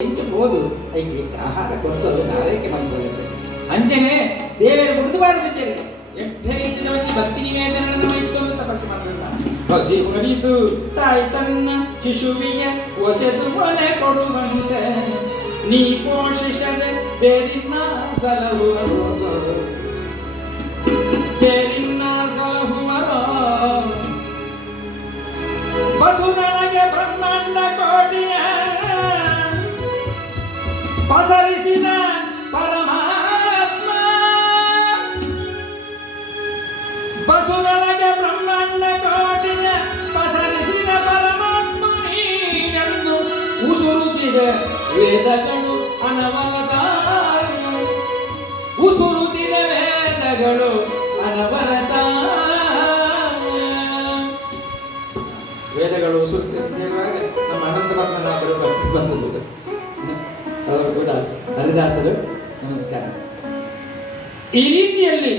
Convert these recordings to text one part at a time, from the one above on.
ಎಂಚಬಹುದು ಐಕೆ ಆಹಾರ ಕೊಟ್ಟರು ಆರೈಕೆ ಮಾಡಿಕೊಳ್ಳುತ್ತೆ ಅಂಜನೆ ದೇವರ ಮೃದುವಾದ ವಿಚಾರಿಗೆ ಎಷ್ಟೇ ದಿನವತ್ತಿ ಭಕ್ತಿ ನಿವೇದನ ಇಟ್ಟೊಂದು ತಪಸ್ಸು ಮಾಡಿದ ಹಸಿ ಹೊರಿತು ತಾಯಿ ತನ್ನ ಶಿಶುವಿಯ ಹೊಸೆದು ಮೊಲೆ ಕೊಡುವಂತೆ ನೀ ಪೋಷಿಸದೆ ಬೇರಿನ ಸಲಹುವರು ಬೇರಿನ ಸಲಹುವರೋ ಬಸುರೊಳಗೆ ಬ್ರಹ್ಮಾಂಡ ಕೋಟಿಯ ಪಸರಿಸಿದ ಪರಮಾತ್ಮ ಬಸುರೊಳಗೆ ಬ್ರಹ್ಮಾಂಡ ಕೋಟಿಯ ಪಸರಿಸಿದ ಪರಮಾತ್ಮ ಎಂದು ಉಸುರುತ್ತಿದೆ ವೇದಗಳು ಅನವರತ ಉಸುರುತ್ತಿದೆ ವೇದಗಳು ಅನವರತ ವೇದಗಳು ಉಸುರುತ್ತಿರುವಾಗ ನಮ್ಮ ಅನಂತ ಪದ್ಮನಾಭರು ಬಂದದ್ದು ಅವರು ಕೂಡ ಹರಿದಾಸರು ನಮಸ್ಕಾರ. ಈ ರೀತಿಯಲ್ಲಿ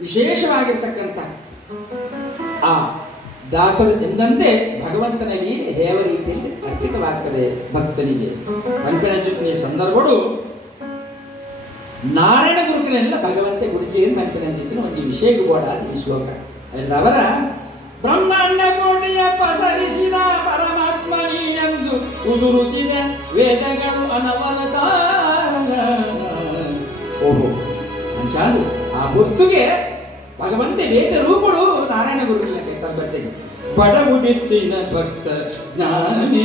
ವಿಶೇಷವಾಗಿರ್ತಕ್ಕಂಥ ಆ ದಾಸರು ಎಂದಂತೆ ಭಗವಂತನಲ್ಲಿ ಹೇವ ರೀತಿಯಲ್ಲಿ ಅರ್ಪಿತವಾಗ್ತದೆ ಭಕ್ತನಿಗೆ. ಮನ್ಪಿನಂಚಿನ ಸಂದರ್ಭಗಳು ನಾರಾಯಣ ಗುರುಕಳೆಲ್ಲ ಭಗವಂತ ಗುರುಜಿಯನ್ನು ಮನ್ಪಿನಂಚಿನ ಒಂದು ವಿಷಯ ಬೋಡ ಈ ಶ್ಲೋಕ ಅವರ ಬ್ರಹ್ಮಾಂಡ ಕೋಟಿಯ ಪಸರಿಸಿದ ಪರಮಾತ್ಮ ಎಂದು ಉಸುರುತ್ತಿದೆ ವೇದಗಳು ಅನವರತ. ಓಹೋ ಅಂಚಾದು ಆ ಗುರುತುಗೆ ಭಗವಂತ ವೇದ ರೂಪಗಳು ನಾರಾಯಣ ಗುರುಗಳ ತಬ್ಬತ್ತೆಗೆ ಬಡಬುಡಿತ್ತಿನ ಭಕ್ತ ಜ್ಞಾನಿ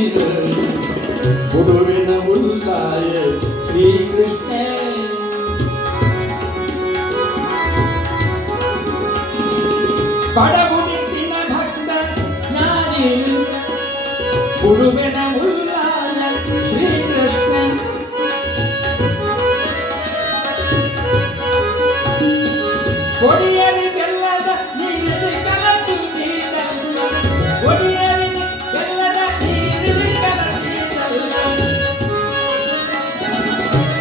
ಗುರುವಿನ ಉಲ್ಲಾಯ ಶ್ರೀಕೃಷ್ಣ ಬಡಬುಡಿತ್ತಿನ ಭಕ್ತ ಜ್ಞಾನಿ ಗುರುವಿನ ಉಲ್ಲಾಯ ಶ್ರೀಕೃಷ್ಣ ಒಡಿಯಲಿ ಬೆಲ್ಲದ ನೀರಿನ ಕಲಟು ನೀರಲ್ಲ ಒಡಿಯಲಿ ಬೆಲ್ಲದ ನೀರಿನ ಕಲಟಲ್ಲ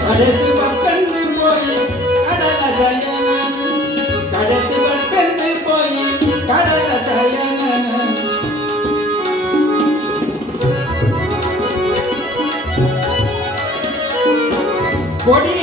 ಕಡೆಸಿ ಬಕ್ಕಂದು ಪೋಯಿ ಕಡಲ ಶಯನ ಕಡೆಸಿ ಬಕ್ಕಂದು ಪೋಯಿ ಕಡಲ ಶಯನ ಕೊಡಿ